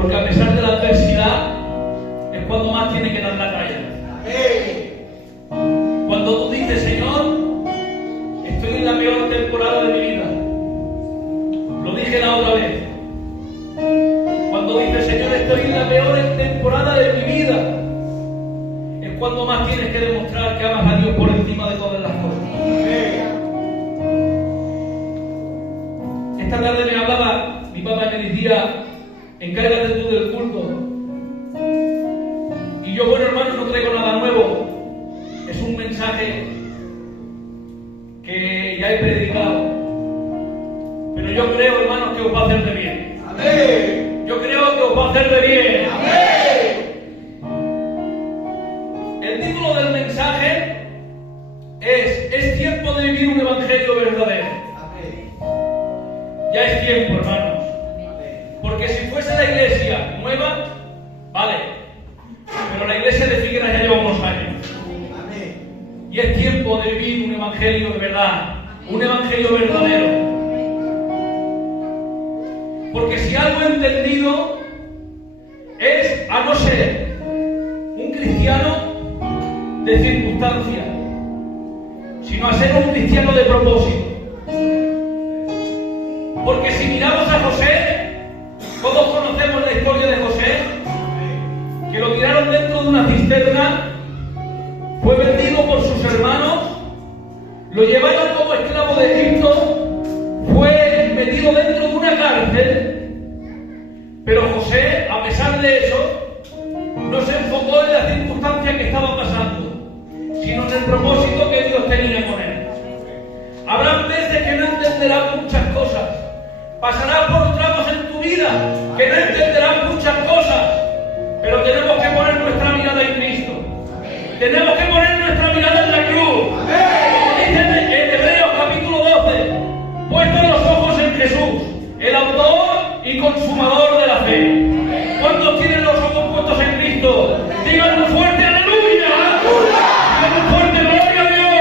Porque a pesar de la adversidad, es cuando más tiene que dar la talla. Cuando tú dices, Señor, estoy en la peor temporada de mi vida. Lo dije la otra vez. Cuando dices, Señor, estoy en la peor temporada de mi vida, es cuando más tienes que demostrar que amas a Dios por encima de todas las cosas. Esta tarde me hablaba, mi papá me decía, encárgate tú del culto. Y yo, bueno, hermano, no traigo nada nuevo. Es un mensaje que ya he predicado. Pero yo creo, hermanos, que os va a hacer de bien. Amén. Yo creo que os va a hacer de bien. Amén. El título del mensaje es tiempo de vivir un evangelio verdadero. Amén. Ya es tiempo, hermanos. Porque si fuese la iglesia nueva, vale. Pero la iglesia de Figueras ya lleva unos años. Amén. Y es tiempo de vivir un evangelio de verdad. Un evangelio verdadero. Porque si algo he entendido es a no ser un cristiano de circunstancia, sino a ser un cristiano de propósito. Porque si miramos a José, todos conocemos la historia de José, que lo tiraron dentro de una cisterna, fue vendido por sus hermanos, lo llevaron como esclavo de Egipto, fue metido dentro de una cárcel, pero José, a pesar de eso, no se enfocó en la circunstancia que estaba pasando, sino en el propósito que Dios tenía con él. Habrán veces que no entenderás muchas cosas, pasarás por tramos en tu vida que no entenderás muchas cosas, pero tenemos que poner nuestra mirada en Cristo. Tenemos que poner nuestra mirada en la cruz. Como dice en Hebreos capítulo 12, puestos los ojos en Jesús, el autor y consumador de la fe. ¿Cuántos tienen los ojos puestos en Cristo? Digan un fuerte aleluya. Digan un fuerte gloria a Dios.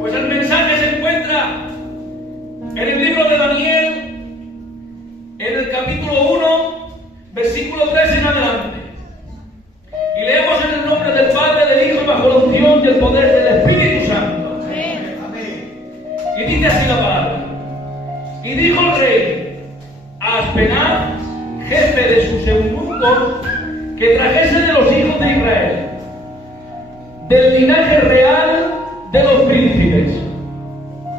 Pues el mensaje se encuentra en el libro de Daniel, en el capítulo 1, versículo 3 en adelante. Y leemos en el nombre del Padre, del Hijo, bajo la unción y el poder del Espíritu Santo. Y dice así la palabra. Y dijo el rey a Aspenaz, jefe de sus eunucos, que trajese de los hijos de Israel, del linaje real de los príncipes,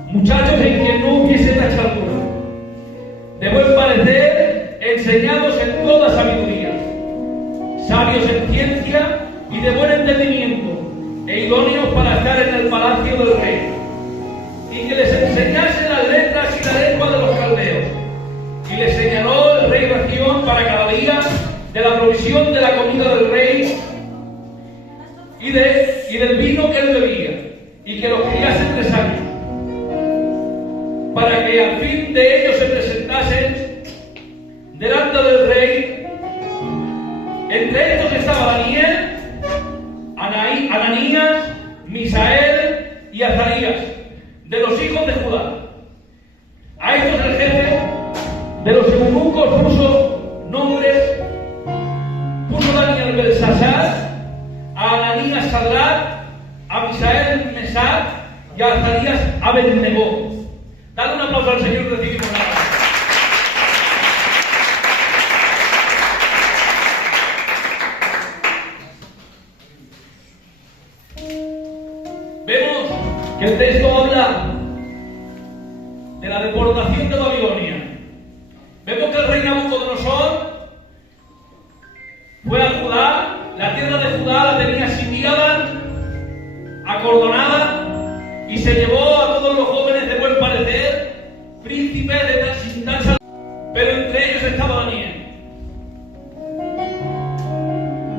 muchachos en quien no hubiese tachadura, de buen parecer, enseñados en toda sabiduría, sabios en ciencia y de buen entendimiento, e idóneos para estar en el palacio del rey, y que les enseñase las letras y la lengua de los caldeos. Y les señaló el rey ración para cada día de la provisión de la comida del rey y del vino que él bebía, y que los criase 3 años, para que al fin de ellos se presentasen delante del rey. Entre estos estaba Daniel, Ananías, Misael y Azarías, de los hijos de Judá. A estos el jefe de los eunucos puso nombres, puso Daniel Belsasar, a Ananías Sadrach, a Misael Mesach y a Azarías Abednego. Dale un aplauso al Señor y recibimos la palabra. Vemos que el texto habla de la deportación de Babilonia. Vemos que el rey Nabucodonosor fue a Judá, la tierra de Judá la tenía sitiada, acordonada, y se llevó a todos los jóvenes de buen parecer, príncipes sin tal salud, pero entre ellos estaba Daniel.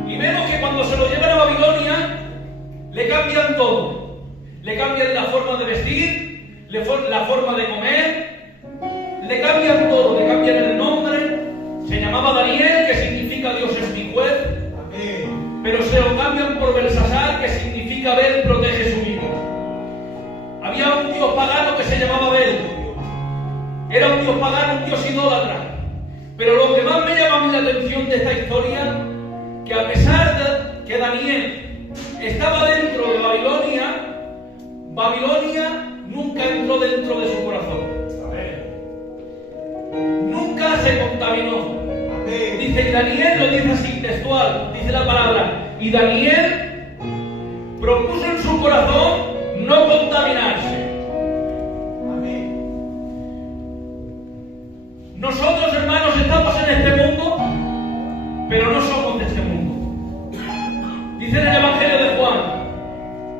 Y vemos que cuando se lo llevan a Babilonia, le cambian todo. Le cambian la forma de vestir, la forma de comer, le cambian todo, le cambian el nombre. Se llamaba Daniel, que significa Dios es mi juez, pero se lo cambian por Belsasar, que significa Bel protege su vida. Había un dios pagano que se llamaba Bel. Era un dios pagano, un dios idólatra. Pero lo que más me llama a mí la atención de esta historia, que a pesar de que Daniel estaba dentro de Babilonia, Babilonia nunca entró dentro de su corazón. Nunca se contaminó. Dice, y Daniel lo dice así, textual, dice la palabra, y Daniel propuso en su corazón no contaminarse. Nosotros, hermanos, estamos en este mundo, pero no somos de este mundo. Dice en el Evangelio de Juan,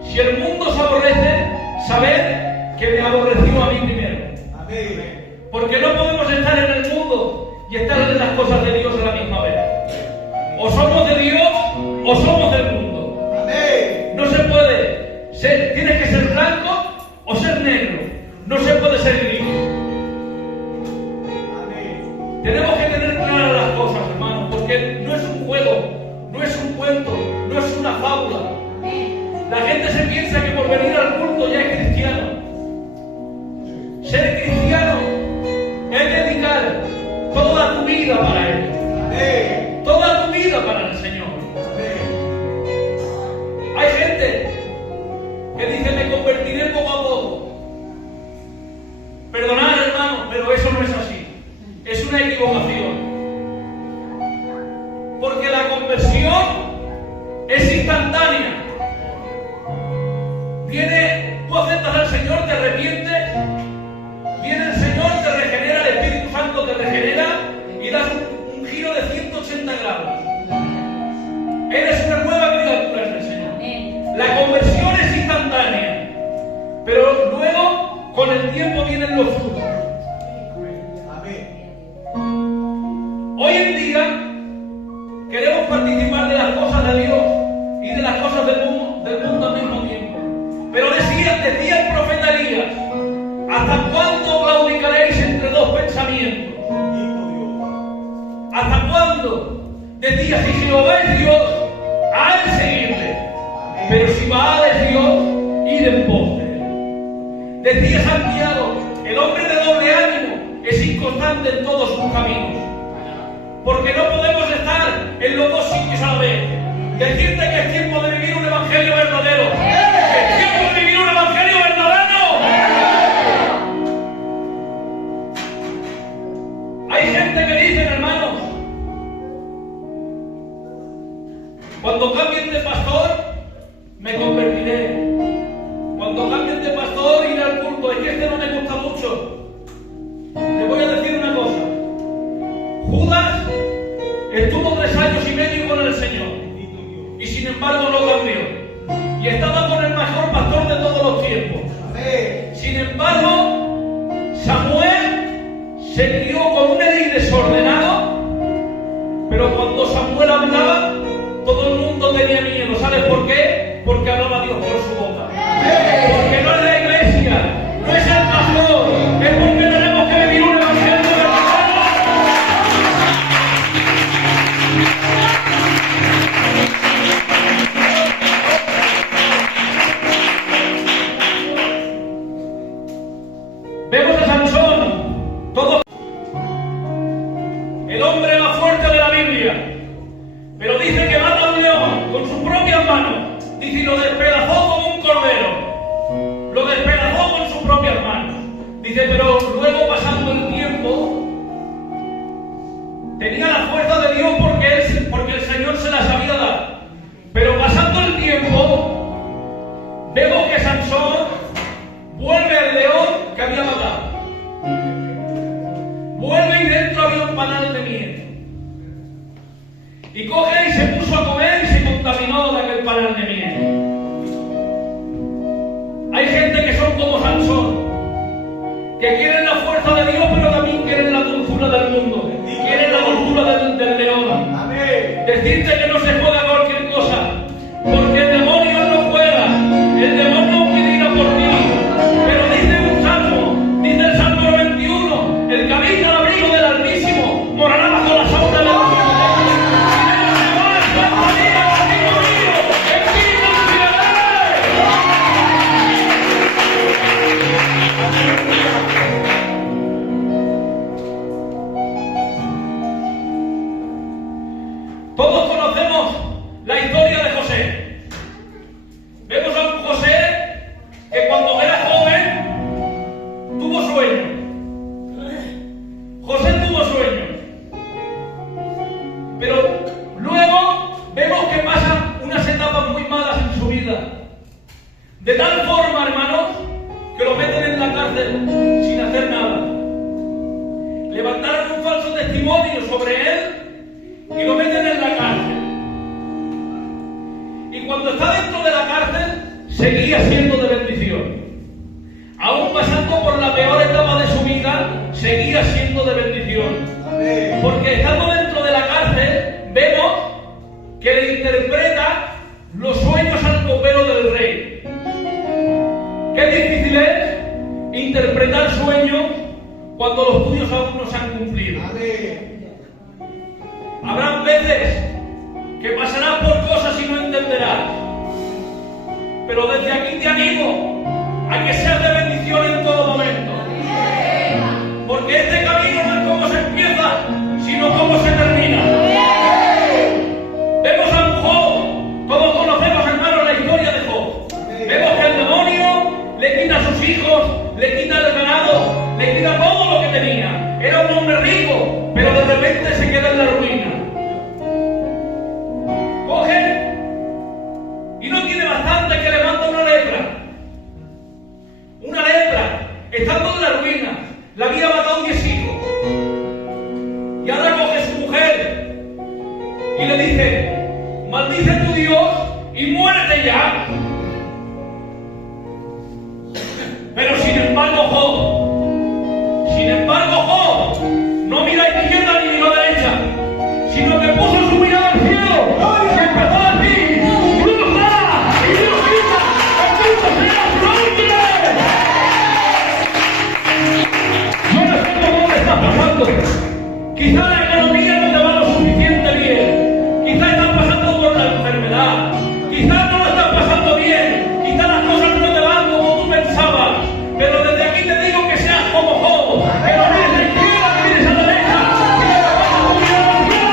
si el mundo se aborrece, sabed que me aborreció a mí primero. Porque no podemos estar en el mundo y estar en las cosas de Dios a la misma vez. O somos de Dios o somos del mundo. No se puede ser, tienes que ser blanco o ser negro. No se puede ser gris. Tenemos que tener claras las cosas, hermanos, porque no es un juego, no es un cuento, no es una fábula. La gente se piensa que por venir al culto ya es cristiano. Ser cristiano es dedicar toda tu vida para Él. Toda tu vida para el Señor. Hay gente que dice, me convertiré poco a poco. Perdonad, hermano, pero eso no es así. Es una equivocación. Porque la conversión es instantánea. Tú aceptas al Señor, te arrepientes, viene el Señor, te regenera, el Espíritu Santo te regenera y das un giro de 180 grados. Eres una nueva criatura en el Señor. La conversión es instantánea, pero luego con el tiempo vienen los frutos. Hoy en día queremos participar de las cosas de Dios y de las cosas del mundo al mismo tiempo. Pero decía el profeta Elías, ¿hasta cuándo claudicaréis entre dos pensamientos? ¿Hasta cuándo? Decía, si Jehová es Dios, a Él seguirle. Pero si Baal es Dios, id en pos de Él. Decía Santiago, el hombre de doble ánimo es inconstante en todos sus caminos. Porque no podemos estar en los dos sitios a la vez. Decirte que es tiempo de vivir un evangelio verdadero. Es tiempo de vivir un evangelio verdadero. Hay gente que dice, hermanos, cuando cambien de pastor, me convertiré. Cuando cambien de pastor, iré al culto. Es que este no me gusta mucho. Les voy a decir una cosa. Judas estuvo 3 años y medio con el Señor y sin embargo no cambió y estaba con el mejor pastor de todos los tiempos. Sin embargo, Samuel se crió con un Elí desordenado, pero cuando Samuel hablaba, todo el mundo tenía miedo. ¿Sabes por qué? Porque hablaba Dios por su boca. Porque no es la iglesia, no es el pastor, es porque tenemos que vivir un evangelio. Vemos a Sansón, el hombre más fuerte de la Biblia, pero dice que mata a un león con sus propias manos, dice, y lo despedazó como un cordero, lo despedazó con sus propias manos, dice, pero luego pasando el tiempo, tenía la fuerza de Dios porque el Señor se las había dado, pero pasando el tiempo, vemos que Sansón vuelve al león que había matado. Vuelve y dentro había un panal de miel. Y coge y se puso a comer y se contaminó de aquel panal de miel. Hay gente que son como Sansón, que quieren la fuerza de Dios, pero también quieren la dulzura del mundo. Quieren la dulzura del león. Decirte que no se juega cualquier cosa, porque el demonio no juega. El demonio pedirá por ti. Pero dice un salmo, dice el Salmo 91, el que habita al abrigo del Altísimo morará bajo la sombra del Altísimo. sobre él y lo meten en la cárcel. Y cuando está dentro de la cárcel, seguía siendo de bendición. Aún pasando por la peor etapa de su vida, seguía siendo de bendición. Amén. Porque estando dentro de la cárcel, vemos que le interpreta los sueños al copero del rey. Qué difícil es interpretar sueños cuando los tuyos aún no se han cumplido. Amén. Habrán veces que pasarás por cosas y no entenderás. Pero desde aquí te animo a que seas de bendición en todo momento. Porque este camino no es cómo se empieza, sino cómo se termina. Vemos a un Job, todos conocemos, hermanos, la historia de Job. Vemos que el demonio le quita a sus hijos, le quita el ganado, le quita todo lo que tenía. Era un hombre rico, pero de repente se queda en la ruina. Coge y no tiene bastante que le manda una lepra. Una lepra, estando en la ruina, le había matado 10 hijos. Y ahora coge su mujer y le dice: maldice a tu Dios y muérete ya. Pero sin embargo Job no mira a izquierda ni miró a derecha, sino que puso su mirada al cielo y empezó a decir: Dios da y Dios quita, bendito sea su nombre. Yo no sé por dónde estás pasando. Quizá la economía no te va lo suficiente bien, quizá estás pasando por la enfermedad, quizá no lo estás pasando bien, quizá las cosas no te van como tú pensabas, pero desde aquí te digo que seas como Job, que no mires a la izquierda, que mires a la derecha, que te vas a subir al cielo.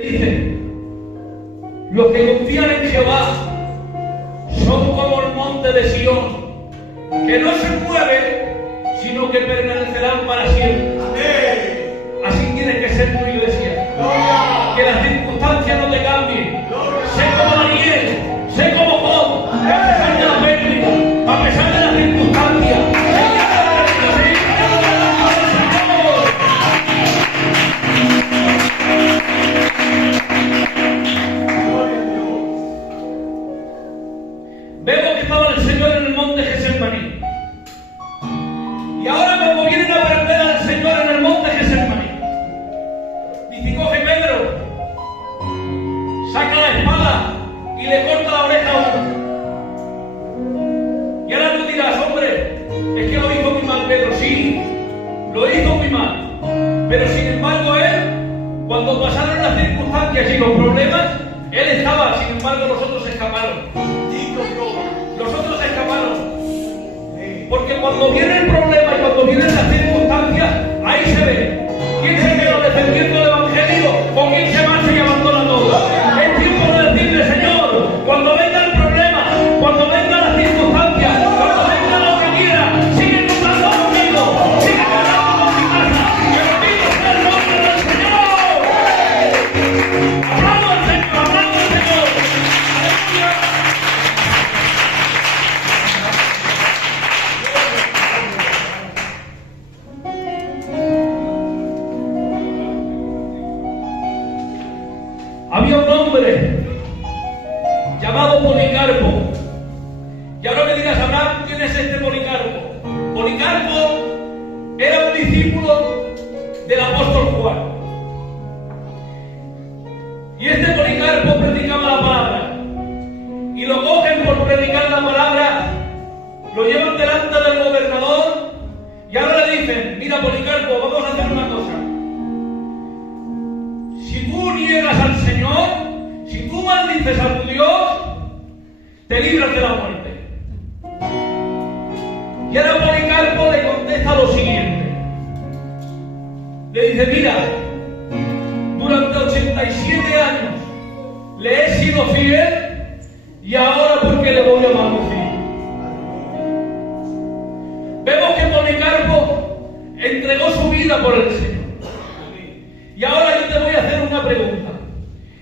Dice: los que confían en Jehová son como el monte de Sión, que no se mueve, sino que permanecerán para siempre. Amén. Así tiene que ser tu iglesia. Gloria. Que las circunstancias no te cambien. Gloria. Sé como Daniel, sé como Job, que a pesar de la pérdida, a pesar de las circunstancias, Gloria a Dios. vemos que estaba el Señor en el monte Getsemaní. Y ahora cuando vienen a aprender al Señor en el monte Getsemaní, dice: coge Pedro, saca la espada y le corta la oreja a uno. Y ahora tú dirás: hombre, es que lo hizo muy mal Pedro. Sí, lo hizo muy mal. Pero sin embargo él, cuando pasaron las circunstancias y los problemas, él estaba. Sin embargo los otros escaparon. Bendito Dios. Los otros escaparon. Amén. Porque cuando viene el problema y cuando vienen las circunstancias, ahí se ve quién se queda defendiendo el evangelio o quién se marcha y abandona todo. Es tiempo de decirle: Señor, cuando venga el problema, cuando venga las circunstancias, cuando venga lo que quiera, sigue luchando conmigo, sigue luchando con mi casa, que bendito sea el nombre del Señor. Hablamos al Señor, hablamos al Señor. Aleluya. Había un hombre llamado Policarpo. Y ahora me dirás: Abraham, ¿quién es este Policarpo? Policarpo era un discípulo del apóstol Juan. Y este Policarpo predicaba la palabra. Y lo cogen por predicar la palabra, lo llevan delante del gobernador y ahora le dicen: mira, Policarpo, vamos a hacer una cosa. Si tú niegas al Señor, si tú maldices a tu Dios, te libras de la muerte. Y ahora Policarpo le contesta lo siguiente. Le dice: mira, durante 87 años le he sido fiel y ahora porque le voy a maldecir. Vemos que Policarpo entregó su vida por el Señor. Y ahora yo te voy a hacer una pregunta.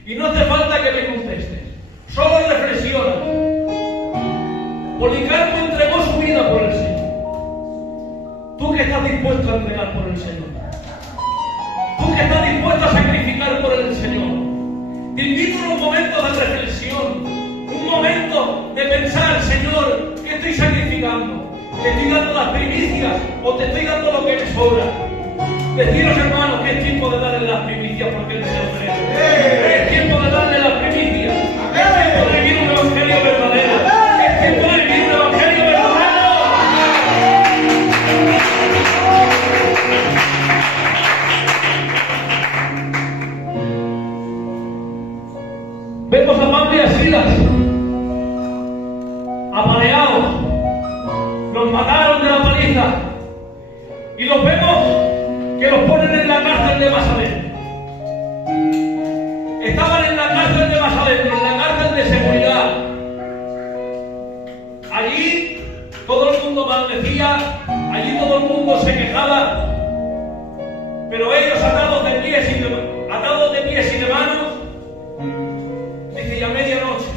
Y no hace falta que me contestes. Solo Policarpo entregó su vida por el Señor. ¿Tú qué estás dispuesto a entregar por el Señor? ¿Tú qué estás dispuesto a sacrificar por el Señor? Te invito a un momento de reflexión, un momento de pensar, Señor, ¿qué estoy sacrificando? ¿Te estoy dando las primicias o te estoy dando lo que me sobra? Deciros, hermanos, que es tiempo de darle las primicias porque Él se lo merece. Es tiempo de darle las primicias. Es tiempo de vivir un evangelio verdadero. Es tiempo de vivir un evangelio verdadero. Vemos a Pablo y a Silas apaleados. Los mataron de la paliza. Y los vemos que los ponen en la cárcel de más adentro. Estaban en la cárcel de más adentro, en la cárcel de seguridad. Allí todo el mundo maldecía, allí todo el mundo se quejaba, pero ellos atados de pies y de manos, dice, y a medianoche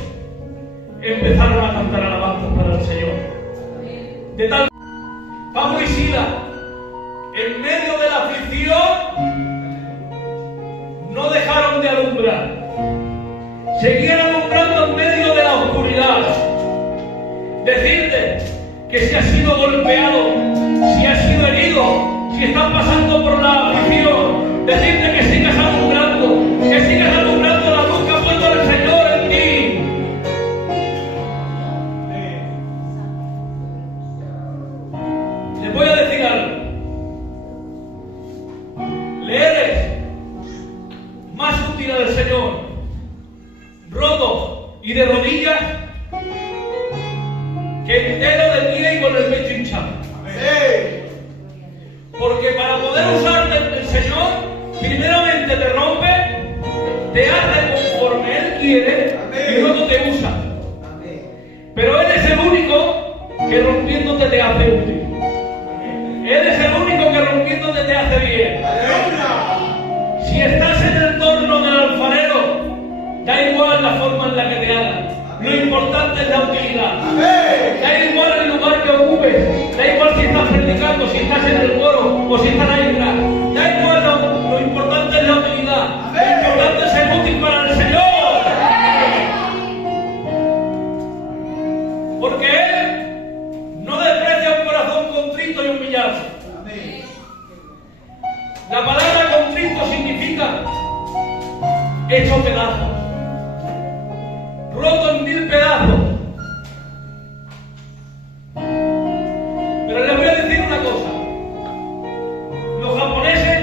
empezaron a cantar alabanzas para el Señor. De tal Pablo y Silas, en medio de la aflicción, no dejaron de alumbrar. Seguían alumbrando en medio de la oscuridad. Decirte que si has sido golpeado, si has sido herido, si estás pasando por la aflicción, decirte que sigas alumbrando la luz que ha puesto el Señor en ti. Les voy a decir algo. Le eres más útil al Señor roto y de rodillas que entero de pie y con el pecho hinchado. Porque para poder usarte el Señor, primeramente te rompe, te hace conforme Él quiere y luego te usa. Pero Él es el único que rompiéndote te hace útil. Él es el único que rompiéndote te hace bien. Si estás en el torno del alfarero, da igual la forma en la que te haga. Lo importante es la utilidad. Da igual el lugar que ocupes. Da igual si estás predicando, si estás en el coro o si estás ahí atrás. Da igual, lo importante es la utilidad. Lo importante es ser útil para el Señor. Porque Él no desprecia un corazón contrito y humillado. La palabra contrito significa hecho pedazos, roto en 1000 pedazos. Pero les voy a decir una cosa. Los japoneses,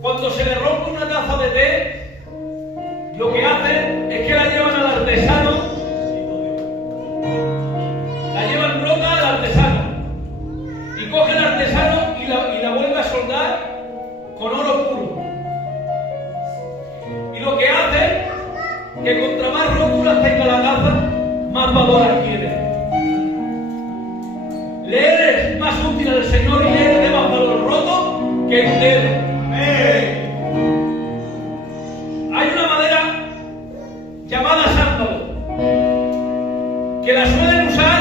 cuando se les rompe una taza de té, lo que hacen es que la llevan al artesano, la llevan rota al artesano, y coge el artesano y la vuelve a soldar con oro puro. Y lo que hace, que contra más roturas tenga la taza, más valor adquiere. Le eres más útil al Señor y le eres de más valor roto que entero. Hay una madera llamada sándalo, que la suelen usar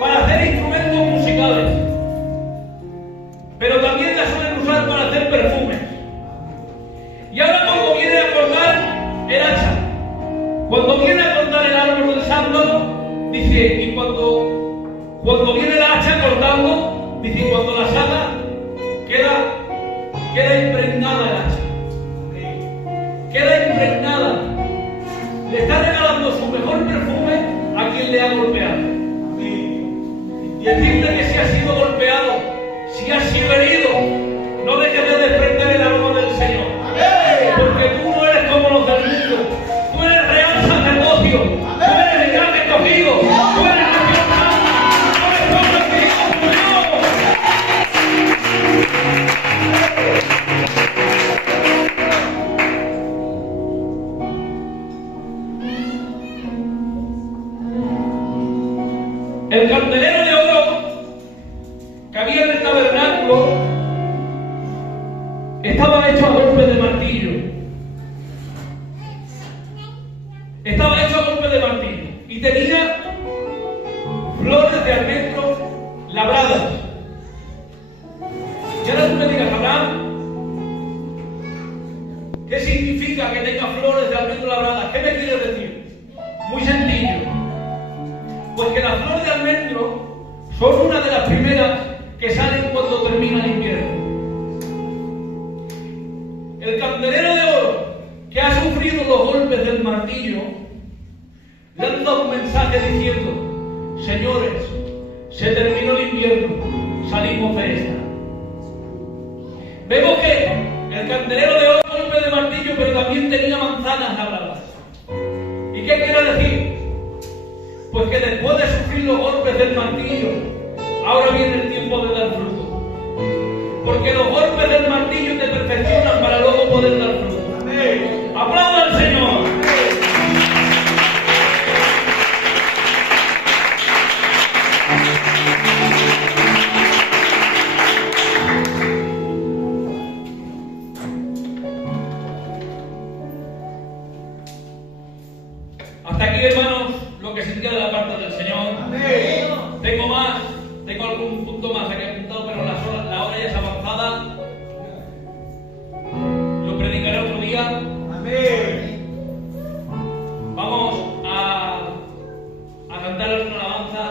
para hacer instrumentos musicales, pero también la suelen usar para hacer perfumes. Y ahora cuando viene a cortar el hacha, cuando viene a cortar el árbol del sándalo, dice, y cuando viene la hacha cortando, dice, cuando la saca, queda impregnada el hacha. Queda impregnada. Le está regalando su mejor perfume a quien le ha golpeado. Y decirte que si has sido golpeado, si has sido herido, no dejes de desprender el aroma del Señor. Porque tú no eres como los del mundo. Tú eres real sacerdocio. Tú eres gran escogido. Tú eres nación santa. Tú eres pueblo escogido. El candelero de oro que había en el tabernáculo estaba hecho a golpe de martillo. Estaba hecho a golpe de martillo. Y tenía de almendro labradas. Y ahora tú me digas, Abraham, ¿qué significa que tenga flores de almendro labradas? ¿Qué me quieres decir? Muy sencillo. Pues que las flores de almendro son una de las primeras que salen cuando termina el invierno. El candelero de oro que ha sufrido los golpes del martillo lanza un mensaje diciendo: señores, se terminó el invierno, salimos de esta. Vemos que el candelero de oro golpe de martillo, pero también tenía manzanas labradas. ¿Y qué quiere decir? Pues que después de sufrir los golpes del martillo, ahora viene el tiempo de dar fruto. Porque los golpes del martillo te perfeccionan para luego poder dar fruto. Amén. ¡Aplauda al Señor! Hasta aquí, hermanos, lo que se queda de la parte del Señor. Amén. Tengo más, tengo algún punto más aquí apuntado, pero la hora ya es avanzada. Lo predicaré otro día. Amén. Vamos a cantar alguna alabanza.